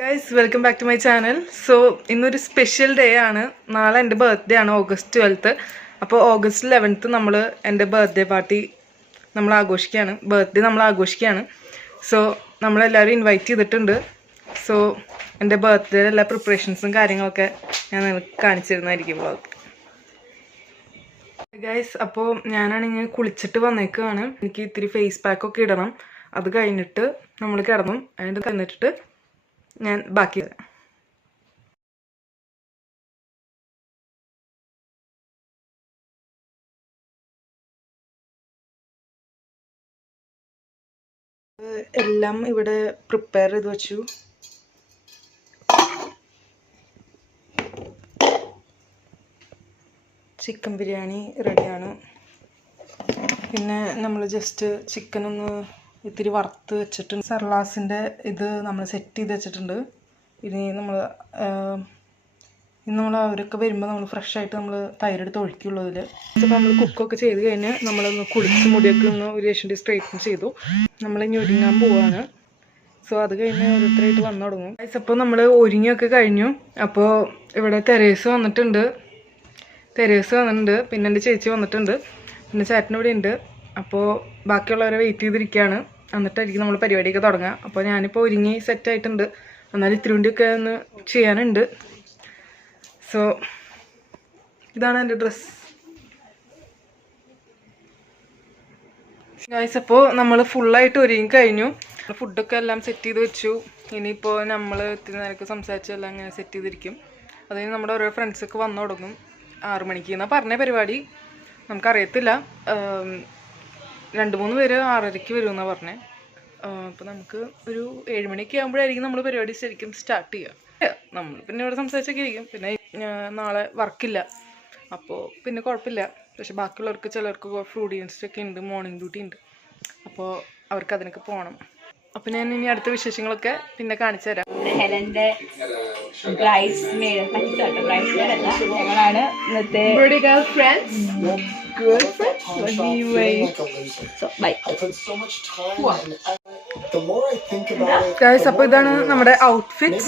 Guys, welcome back to my channel. So, ഇന്നൊരു special day ആണ്. നാളെ എൻ്റെ ബർത്ത്ഡേ ആണ്, August 12th. അപ്പോൾ August 11th നമ്മൾ എൻ്റെ ബർത്ത്ഡേ പാർട്ടി നമ്മൾ ആഘോഷിക്കുകയാണ്. സോ നമ്മളെല്ലാവരും ഇൻവൈറ്റ് ചെയ്തിട്ടുണ്ട്. സോ എൻ്റെ ബർത്ത്ഡേ എല്ലാ പ്രിപ്പറേഷൻസും കാര്യങ്ങളൊക്കെ ഞാൻ നിങ്ങൾക്ക് കാണിച്ചു തരുന്നതായിരിക്കും വ്ളോഗ്. ഗൈസ്, അപ്പോൾ ഞാനാണെങ്കിൽ കുളിച്ചിട്ട് വന്നേക്കാണ്. എനിക്ക് ഇത്തിരി ഫേസ് പാക്കൊക്കെ ഇടണം. അത് കഴിഞ്ഞിട്ട് നമ്മൾ കിടന്നു. അതിൻ്റെ കഴിഞ്ഞിട്ട് ഞാൻ ബാക്കി എല്ലാം ഇവിടെ പ്രിപ്പയർ ചെയ്ത് വെച്ചു. ചിക്കൻ ബിരിയാണി റെഡിയാണ്. പിന്നെ നമ്മൾ ജസ്റ്റ് ചിക്കൻ ഒന്ന് ഇത്തിരി വറുത്ത് വെച്ചിട്ടുണ്ട്. സർലാസിൻ്റെ ഇത് നമ്മൾ സെറ്റ് ചെയ്ത് വെച്ചിട്ടുണ്ട്. ഇനി നമ്മൾ അവരൊക്കെ വരുമ്പോൾ നമ്മൾ ഫ്രഷായിട്ട് നമ്മൾ തൈരെടുത്ത് ഒഴിക്കുള്ളൂ. ഇതിൽ ഇപ്പോൾ നമ്മൾ കുക്കൊക്കെ ചെയ്ത് കഴിഞ്ഞ് നമ്മളൊന്ന് കുളിച്ച് മുടിയൊക്കെ ഒന്ന് ഒരു ലക്ഷം സ്ട്രൈറ്റൻ ചെയ്തു. നമ്മളിനി ഒരുങ്ങാൻ പോവാണ്. സോ അത് കഴിഞ്ഞ് ഓരോരുത്തരായിട്ട് വന്നു തുടങ്ങും. അപ്പോൾ നമ്മൾ ഒരുങ്ങിയൊക്കെ കഴിഞ്ഞു. അപ്പോൾ ഇവിടെ തെരേസ് വന്നിട്ടുണ്ട്. പിന്നെ എൻ്റെ ചേച്ചി വന്നിട്ടുണ്ട്. പിന്നെ ചേട്ടൻ ഇവിടെ ഉണ്ട്. അപ്പോൾ ബാക്കിയുള്ളവരെ വെയിറ്റ് ചെയ്തിരിക്കുകയാണ്. എന്നിട്ടായിരിക്കും നമ്മൾ പരിപാടിയൊക്കെ തുടങ്ങുക. അപ്പോൾ ഞാനിപ്പോൾ ഒരുങ്ങി സെറ്റായിട്ടുണ്ട്. എന്നാലും ഇത്തിരി വണ്ടിയൊക്കെ ഒന്ന് ചെയ്യാനുണ്ട്. സോ ഇതാണ് എൻ്റെ ഡ്രസ്സ്. ഗൈസ്, അപ്പോൾ നമ്മൾ ഫുള്ളായിട്ട് ഒരുങ്ങി കഴിഞ്ഞു. ഫുഡൊക്കെ എല്ലാം സെറ്റ് ചെയ്ത് വെച്ചു. ഇനിയിപ്പോൾ നമ്മൾ ഇത്തിരി നേരമൊക്കെ സംസാരിച്ചെല്ലാം ഇങ്ങനെ സെറ്റ് ചെയ്തിരിക്കും. അതിന് നമ്മുടെ ഓരോ ഫ്രണ്ട്സൊക്കെ വന്നു തുടങ്ങും. 6 മണിക്ക് എന്നാൽ പറഞ്ഞ പരിപാടി. നമുക്കറിയത്തില്ല. 2-3 പേര് 6:30 വരുമെന്നാണ് പറഞ്ഞത്. അപ്പോൾ നമുക്ക് ഒരു 7 മണിയൊക്കെ ആകുമ്പോഴായിരിക്കും നമ്മൾ പരിപാടി ശരിക്കും സ്റ്റാർട്ട് ചെയ്യുക. നമ്മൾ പിന്നെ ഇവിടെ സംസാരിച്ചൊക്കെ ഇരിക്കും. പിന്നെ നാളെ വർക്കില്ല, അപ്പോൾ പിന്നെ കുഴപ്പമില്ല. പക്ഷെ ബാക്കിയുള്ളവർക്ക് ചിലർക്ക് ഫ്രൂഡിയൻസൊക്കെ ഉണ്ട്, മോർണിംഗ് ഡ്യൂട്ടി ഉണ്ട്. അപ്പോൾ അവർക്ക് അതിനൊക്കെ പോകണം. അപ്പോൾ ഞാൻ ഇനി അടുത്ത വിശേഷങ്ങളൊക്കെ പിന്നെ കാണിച്ചു തരാം. ഹെലന്റെ ഞങ്ങളാണ് ഇന്നത്തെ അപ്പോൾ ഇതാണ് നമ്മുടെ ഔട്ട്ഫിറ്റ്.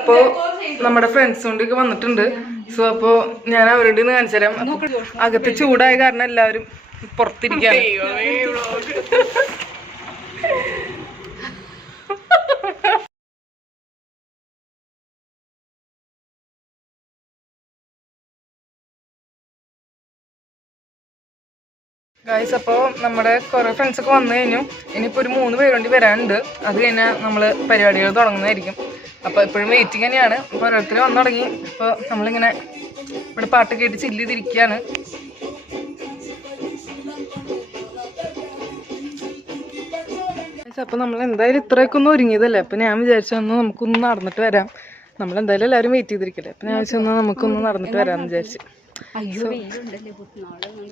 അപ്പോൾ നമ്മുടെ ഫ്രണ്ട്സ് കൊണ്ടൊക്കെ വന്നിട്ടുണ്ട്. സോ അപ്പോൾ ഞാൻ അവരുടെ നിന്ന് കാണിച്ചു തരാം. അകത്ത് ചൂടായ കാരണം എല്ലാവരും പുറത്തിരിക്കുകയാണ്. ഗൈസ്, അപ്പോൾ നമ്മുടെ കുറേ ഫ്രണ്ട്സൊക്കെ വന്നു കഴിഞ്ഞു. ഇനിയിപ്പോൾ ഒരു 3 പേര് വേണ്ടി വരാനുണ്ട്. അത് കഴിഞ്ഞാൽ നമ്മൾ പരിപാടികൾ തുടങ്ങുന്നതായിരിക്കും. അപ്പോൾ എപ്പോഴും വെയിറ്റിംഗ് തന്നെയാണ്. അപ്പോൾ ഓരോരുത്തർ വന്നു തുടങ്ങി. അപ്പോൾ നമ്മളിങ്ങനെ ഇവിടെ പാട്ട് കേട്ട് ചില്ല് ചെയ്തിരിക്കുകയാണ്. അപ്പോൾ നമ്മൾ എന്തായാലും ഇത്രയൊക്കെ ഒന്ന് ഒരുങ്ങിയതല്ലേ. അപ്പോൾ ഞാൻ വിചാരിച്ചു നമുക്കൊന്ന് നടന്നിട്ട് വരാം. നമ്മളെന്തായാലും എല്ലാവരും വെയിറ്റ് ചെയ്തിരിക്കല്ലേ. അപ്പോൾ ഞാൻ വിചാരിച്ചു നമുക്കൊന്ന് നടന്നിട്ട് വരാമെന്ന് വിചാരിച്ചു.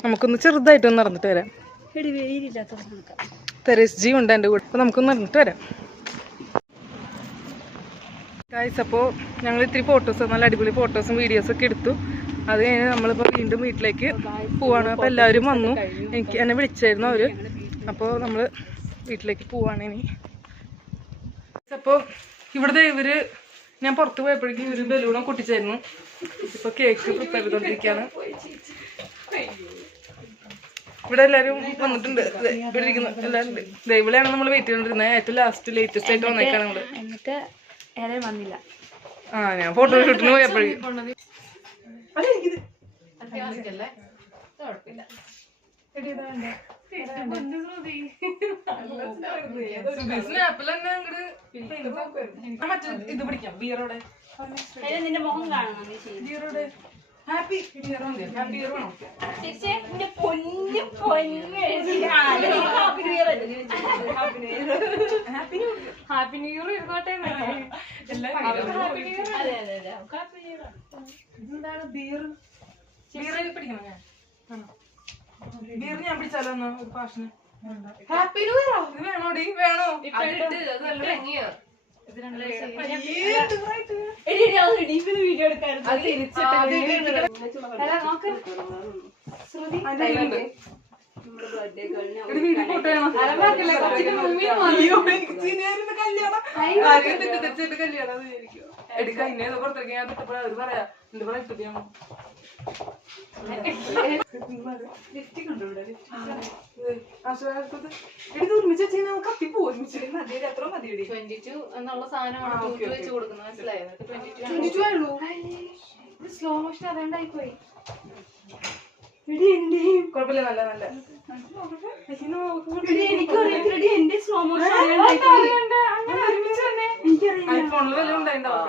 നമുക്കൊന്ന് ചെറുതായിട്ടൊന്ന് നടന്നിട്ട് വരാം. തെരേസ് ജി ഉണ്ട് എൻ്റെ കൂടെ. അപ്പോൾ നമുക്കൊന്ന് നടന്നിട്ട് വരാം. ഗൈസ്, അപ്പോൾ ഞങ്ങൾ ഇത്തിരി ഫോട്ടോസ്, നല്ല അടിപൊളി ഫോട്ടോസും വീഡിയോസൊക്കെ എടുത്തു. അത് കഴിഞ്ഞ് നമ്മളിപ്പോൾ വീണ്ടും വീട്ടിലേക്ക് പോവാണ്. അപ്പോൾ എല്ലാവരും വന്നു. എന്നെ വിളിച്ചായിരുന്നു അവർ. അപ്പോൾ നമ്മൾ വീട്ടിലേക്ക് പോവാണ് ഇനി. അപ്പോൾ ഇവിടുത്തെ ഞാൻ പുറത്ത് പോയപ്പോഴേക്കും ഇവർ ബലൂണൊക്കെ പൊട്ടിച്ചായിരുന്നു. ഇപ്പോൾ കേക്ക് പ്രിപ്പയർ ചെയ്തുകൊണ്ടിരിക്കുകയാണ്. ഇവിടെ എല്ലാവരും വന്നിട്ടുണ്ട്. ഇവിടെ ഇരിക്കുന്നു എല്ലാവരും ഉണ്ട്. ഇവിടെയാണ് നമ്മൾ വെയിറ്റ് ചെയ്തുകൊണ്ടിരുന്നത്. ഏറ്റവും ലേറ്റസ്റ്റ് ആയിട്ട് വന്നേക്കാണ് നമ്മൾ. വന്നില്ല. ഞാൻ ഫോട്ടോഷൂട്ടിന് പോയപ്പോഴേക്കും ഇത് പിടിക്കാം. ബിയറോടെ നിന്റെ മുഖം കാണണം. ബിയറോടെ ഹാപ്പി ബിയർ വേണോ? ഹാപ്പി ന്യൂ ഇയർ ഇരുന്നോട്ടെ. എന്താണ് ബിയർ? ബിയർ പിടിക്കണം. ബിയർ ഞാൻ പിടിച്ചാലോ ഒന്ന് ഒരു പാഷന്. Happy new year. ഇത് വേണോടി? വേണോ? വീഡിയോ എടുക്കാൻ പുറത്തേക്ക് ഞാൻ തൊട്ടപ്പോൾ അവര് പറയാ എന്റെ പറയാ ഇട്ടിട്ടാണ് കത്തിപ്പോ എത്ര മതി 22 എന്നുള്ള സാധനമാണ് 22 വെച്ച് കൊടുക്കുന്നത്, മനസ്സിലായോ? 22 ആയുള്ളൂ. സ്ലോ മോഷൻ അറിയണ്ടായി പോയി. കുഴപ്പമില്ല, നല്ല നല്ല ഐഫോണിൽ വല്ല ഉണ്ടായിണ്ടാവും.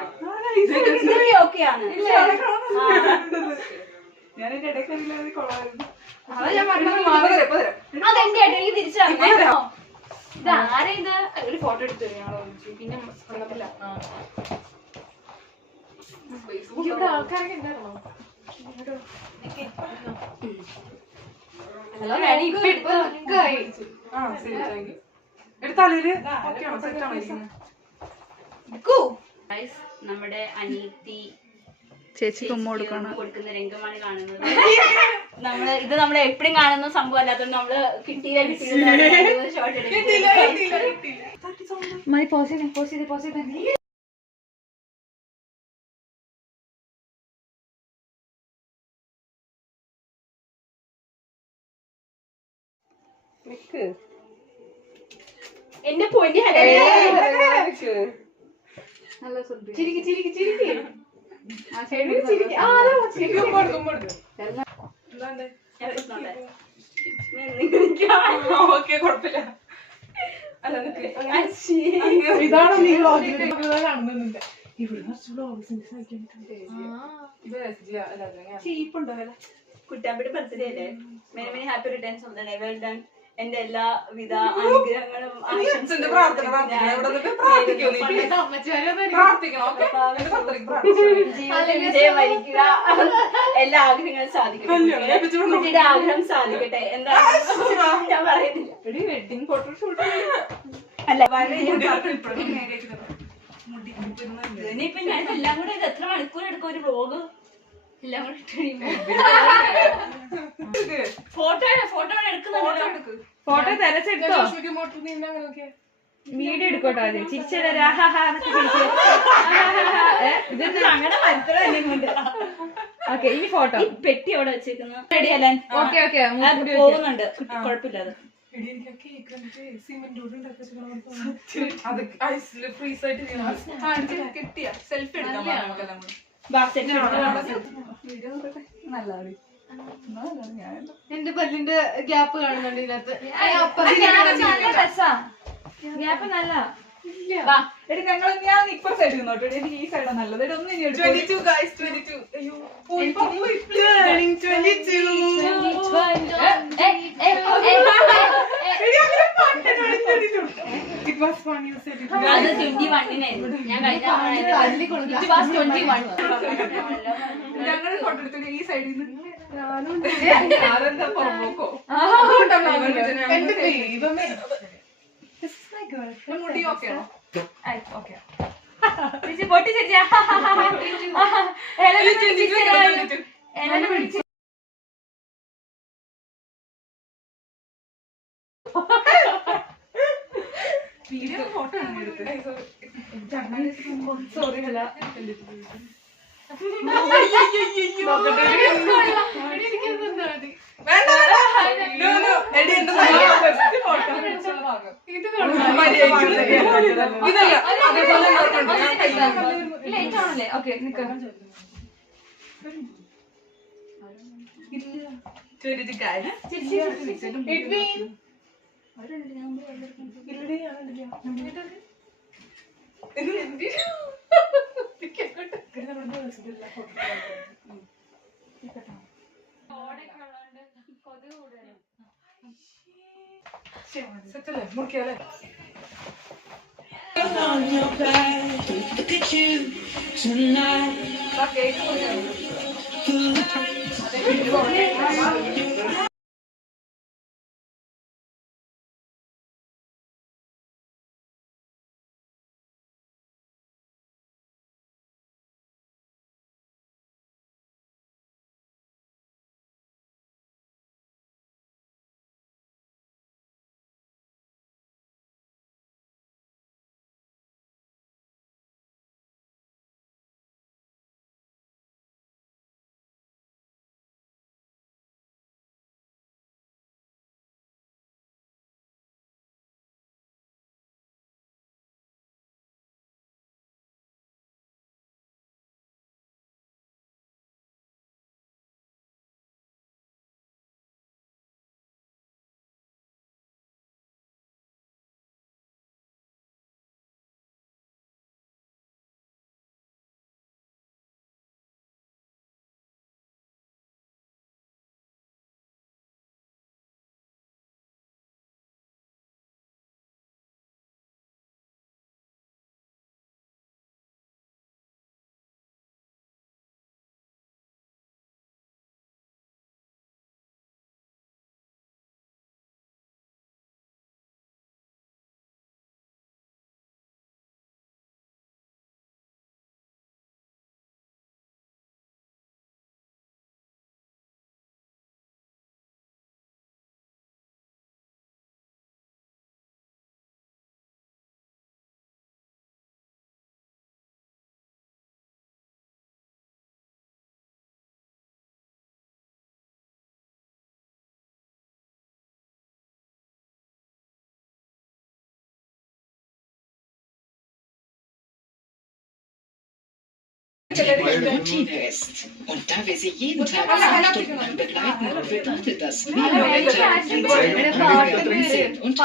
ഞാൻ എന്റെ ഇടയ്ക്കറിയില്ലാതെ കൊള്ളായിരുന്നു. അതെന്റെ എനിക്ക് തിരിച്ചറിയാം. ഇതാരെ ഇത് ഒരു ഫോട്ടോ എടുത്തു പിന്നെ വന്നപ്പില്ല. ഇവിടെ ആൾക്കാരൊക്കെ ഉണ്ടായിരുന്നോ? നമ്മുടെ അനിയത്തി ചേച്ചി കൊടുക്കുന്ന രംഗമാണ് കാണുന്നത്. ഇത് നമ്മൾ എപ്പോഴും കാണുന്ന സംഭവം അല്ലാത്തതുകൊണ്ട് നമ്മള് കിട്ടിയ ഷോർട്ട് മതി. പോസ് ചെയ്തേ. എന്റെ പൊന്നി കുഴപ്പമില്ല. അല്ല ഇതാണ് നീ കാണുന്നില്ല. ഇവിടെ ചീപ്പുണ്ടോ? കുട്ടാമ്പിയുടെ ബർത്ത്ഡേ അല്ലേ? Many many happy returns of the day. Well done. എന്റെ എല്ലാവിധ അനുഗ്രഹങ്ങളും ജീവിതത്തിൽ വിജയം വരിക്കുക, എല്ലാ ആഗ്രഹങ്ങളും സാധിക്കട്ടെ, കുട്ടിയുടെ ആഗ്രഹം സാധിക്കട്ടെ. എന്താ ഞാൻ പറയുന്നില്ല. വെഡിങ് ഫോട്ടോഷൂട്ട് അല്ല ഇനിയിപ്പൊ ഞാൻ എല്ലാം കൂടെ ഇത് എത്ര മണിക്കൂർ എടുക്കും ഒരു വ്ലോഗ് എല്ലാം കൂടെ ഫോട്ടോ എടുക്കുന്നുണ്ടല്ലോ. ഫോട്ടോ തെരച്ചെടുത്തോ? വീഡിയോ എടുക്കോട്ടോ അത് ചിരിച്ചതാ. ഇതൊന്നും അങ്ങനെ വരുത്തണം എന്നെ കൊണ്ട്. ഓക്കെ, ഇനി ഫോട്ടോ. പെട്ടി അവിടെ വെച്ചേക്കുന്നു. റെഡിയല്ലേ? ഓക്കെ പോകുന്നുണ്ട്, കുഴപ്പമില്ല. അത് സെൽഫി എടുക്കാം. എന്റെ പല്ലിന്റെ ഗ്യാപ്പ് കാണുന്നുണ്ട് ഇതിനകത്ത്. ഗ്യാപ്പ് നല്ല ഞാൻ ഇപ്പൊ സൈഡ് നിന്നോട്ടെ. എനിക്ക് ഈ സൈഡാണ് നല്ലത്. ഒന്നും 22 guys, 22. അയ്യോ It was fun, you said it. അത് 21-നായിരുന്നു. ഞാൻ കഴിഞ്ഞ ഞങ്ങൾ ഫോട്ടോ എടുത്തിട്ട് ഈ സൈഡിൽ നിന്ന് മുടി ഓക്കെയാണോ? ഓക്കെ. പൊട്ടി ചേച്ചിയാ വീഡിയോ ഫോട്ടോ സോറി അല്ല സെറ്റല്ലേ മുറിക്കാല്ലേ on your back, look at you tonight. Routine ist. Und da wir sie jeden Tag 10 Stunden lang begleiten, bedeutet das weniger sind und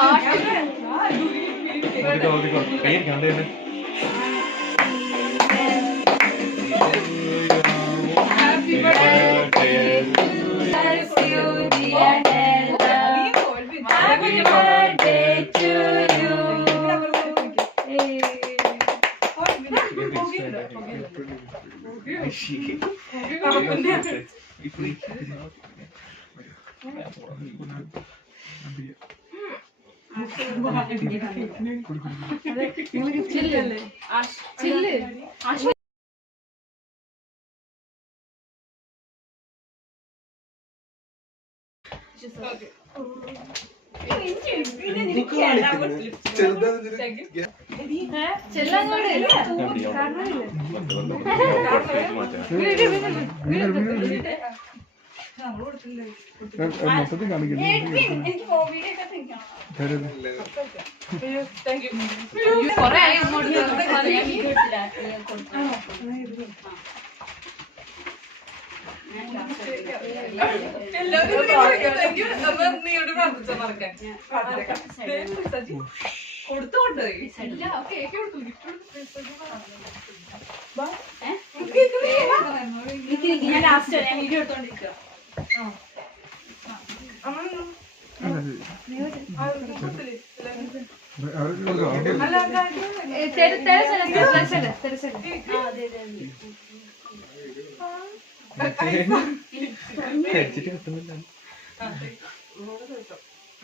മൊത്തത്തിൽ കാണിക്കുന്നു. കൊറേ ആയി അങ്ങോട്ട് ഞാൻ ലാസ്റ്റ് ഞാൻ വീഡിയോ എടുത്തോണ്ടിരിക്കുക.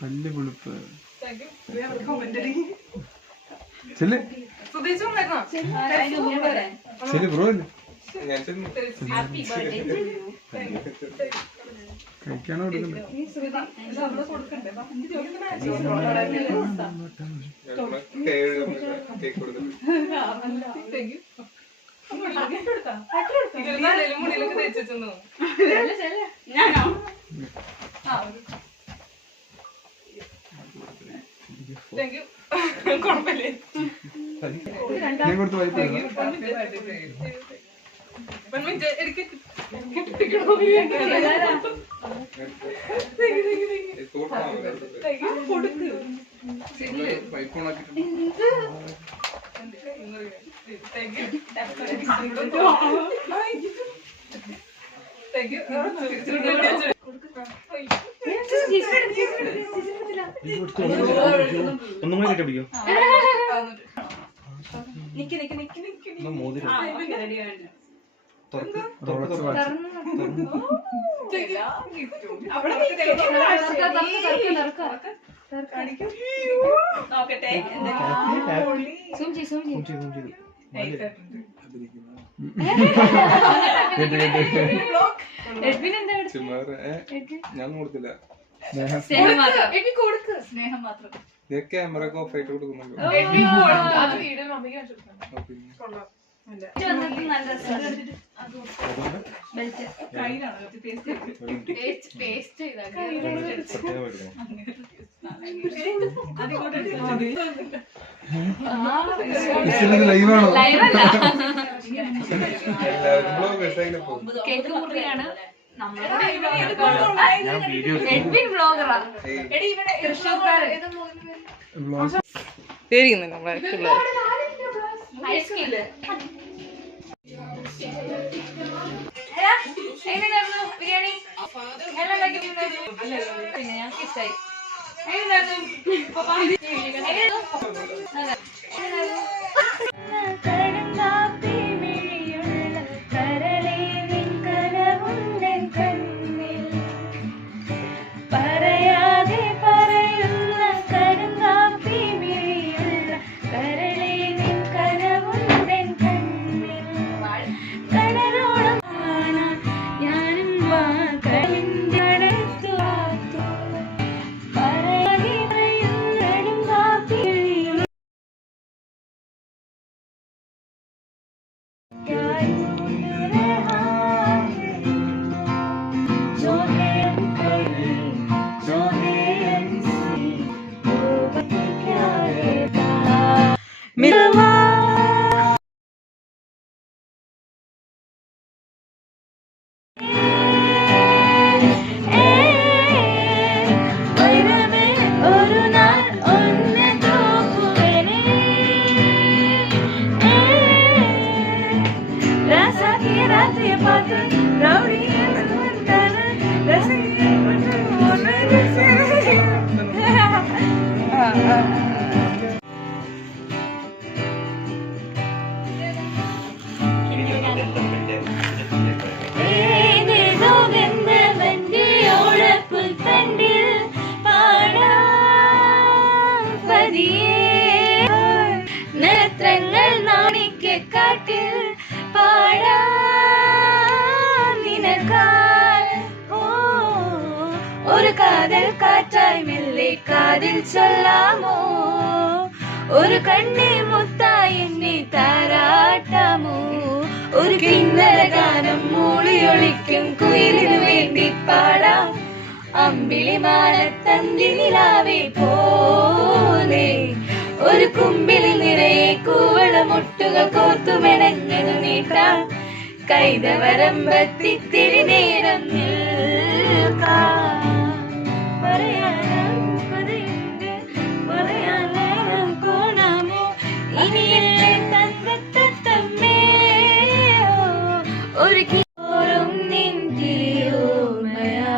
വലിയ പുളിപ്പ്. ചെല്ല് ചെല്ല് ബ്രോ കഴിക്കാനോ കൊടുക്കണ്ടേ? ഞാനോ ഞാൻ കൊടുത്ത് വായ്പ ഒന്നും കൂടി പിടിക്കോ? നിക്ക് നിക്ക് നിക്ക് നിക്ക് റെഡിയാണ്. നോക്കട്ടെ ഞാൻ കൊടുത്തില്ല. സ്നേഹം മാത്രം. ക്യാമറ ഓഫ് ആയിട്ട് കൊടുക്കുന്നുണ്ട്. നല്ല ലൈവാണോ? കേക്ക് മുറിയാണ് എഡ്വിൻ വ്ലോഗറാ പേരിക്കുന്നില്ല നമ്മളെ പിള്ളേർ. ഹൈസ്കൂളില് ബിരിയാണി എല്ലാം പിന്നെ ഞങ്ങൾക്ക് ഇഷ്ടായി. കാണാം. നേത്രങ്ങൾ നാണിക്കാട്ടിൽ പാടാ നിനക്കാൽ ഒരു കാതൽ കാറ്റായി മെല്ലെ കാതിൽ ചൊല്ലാമോ ഒരു കണ്ണി മുത്തായി എന്നെ താരാട്ടാമോ ഒരു കിന്നര ഗാനം മൂളിയൊളിക്കും കുയിലിനു വേണ്ടി പാടാം അമ്പിളി മാനത്തന്തി നിലാവേ പോലെ ഒരു കുമ്പിളിൽ നിറയെ കൂവളമുട്ടുകൾ കോർത്തുമെടഞ്ഞതു നീട്ടാം കൈതവരമ്പത്തിത്തിരി നേരം നിൽക്കാം പറയാനും കൊതിയുണ്ട് പറയാൻ നേരം കോണാമോ ഇനിയല്ലേ തങ്കത്തമ്മേ ഒരു ഓരും നിന്തിരിയോമയാ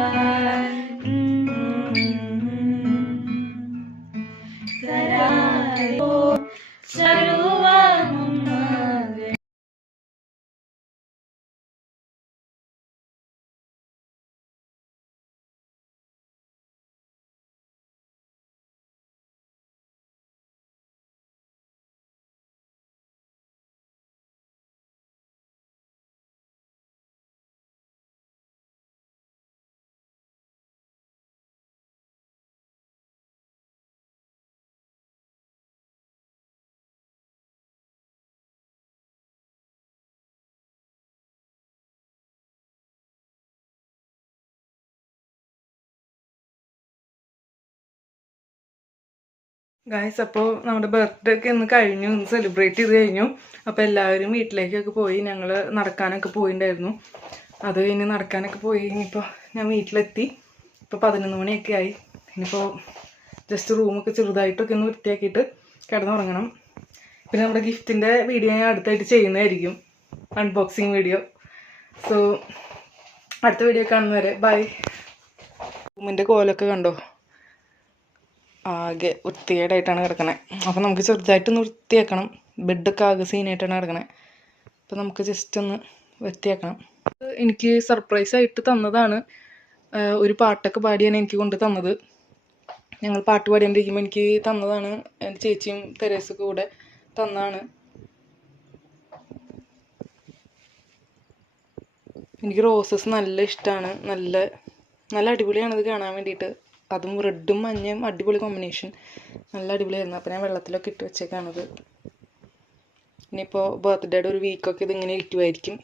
ഗായ്സ്, അപ്പോൾ നമ്മുടെ ബർത്ത്ഡേ ഒക്കെ ഇന്ന് കഴിഞ്ഞു, ഇന്ന് സെലിബ്രേറ്റ് ചെയ്ത് കഴിഞ്ഞു. അപ്പോൾ എല്ലാവരും വീട്ടിലേക്കൊക്കെ പോയി, ഞങ്ങൾ നടക്കാനൊക്കെ പോയിണ്ടായിരുന്നു. അത് കഴിഞ്ഞ് നടക്കാനൊക്കെ പോയി കഴിഞ്ഞപ്പോൾ ഞാൻ വീട്ടിലെത്തി. ഇപ്പോൾ 11 മണിയൊക്കെ ആയി. ഇനിയിപ്പോൾ ജസ്റ്റ് റൂമൊക്കെ ചെറുതായിട്ടൊക്കെ ഒന്ന് വൃത്തിയാക്കിയിട്ട് കിടന്നുറങ്ങണം. പിന്നെ നമ്മുടെ ഗിഫ്റ്റിൻ്റെ വീഡിയോ ഞാൻ അടുത്തായിട്ട് ചെയ്യുന്നതായിരിക്കും, അൺബോക്സിങ് വീഡിയോ. സോ അടുത്ത വീഡിയോ കാണുന്നവരെ ബൈ. റൂമിൻ്റെ കോലൊക്കെ കണ്ടോ, ആകെ വൃത്തികേടായിട്ടാണ് കിടക്കണേ. അപ്പോൾ നമുക്ക് ചെറുതായിട്ടൊന്ന് വൃത്തിയാക്കണം. ബെഡൊക്കെ ആകെ സീനായിട്ടാണ് കിടക്കണേ. അപ്പോൾ നമുക്ക് ജസ്റ്റ് ഒന്ന് വൃത്തിയാക്കണം. എനിക്ക് സർപ്രൈസായിട്ട് തന്നതാണ്. ഒരു പാട്ടൊക്കെ പാടിയാണ് എനിക്ക് കൊണ്ട് തന്നത്. ഞങ്ങൾ പാട്ട് പാടിക്കൊണ്ടിരിക്കുമ്പോൾ എനിക്ക് തന്നതാണ്. എൻ്റെ ചേച്ചിയും തെരേസൊക്കെ കൂടെ തന്നതാണ്. എനിക്ക് റോസസ് നല്ല ഇഷ്ടമാണ്. നല്ല അടിപൊളിയാണ് ഇത് കാണാൻ വേണ്ടിയിട്ട്. അതും റെഡും മഞ്ഞയും അടിപൊളി കോമ്പിനേഷൻ, നല്ല അടിപൊളിയായിരുന്നു. അപ്പോൾ ഞാൻ വെള്ളത്തിലൊക്കെ ഇട്ട് വെച്ചേക്കാണത്. ഇനിയിപ്പോൾ ബർത്ത്ഡേയുടെ ഒരു വീക്കൊക്കെ ഇതിങ്ങനെ ഇരിക്കുമായിരിക്കും.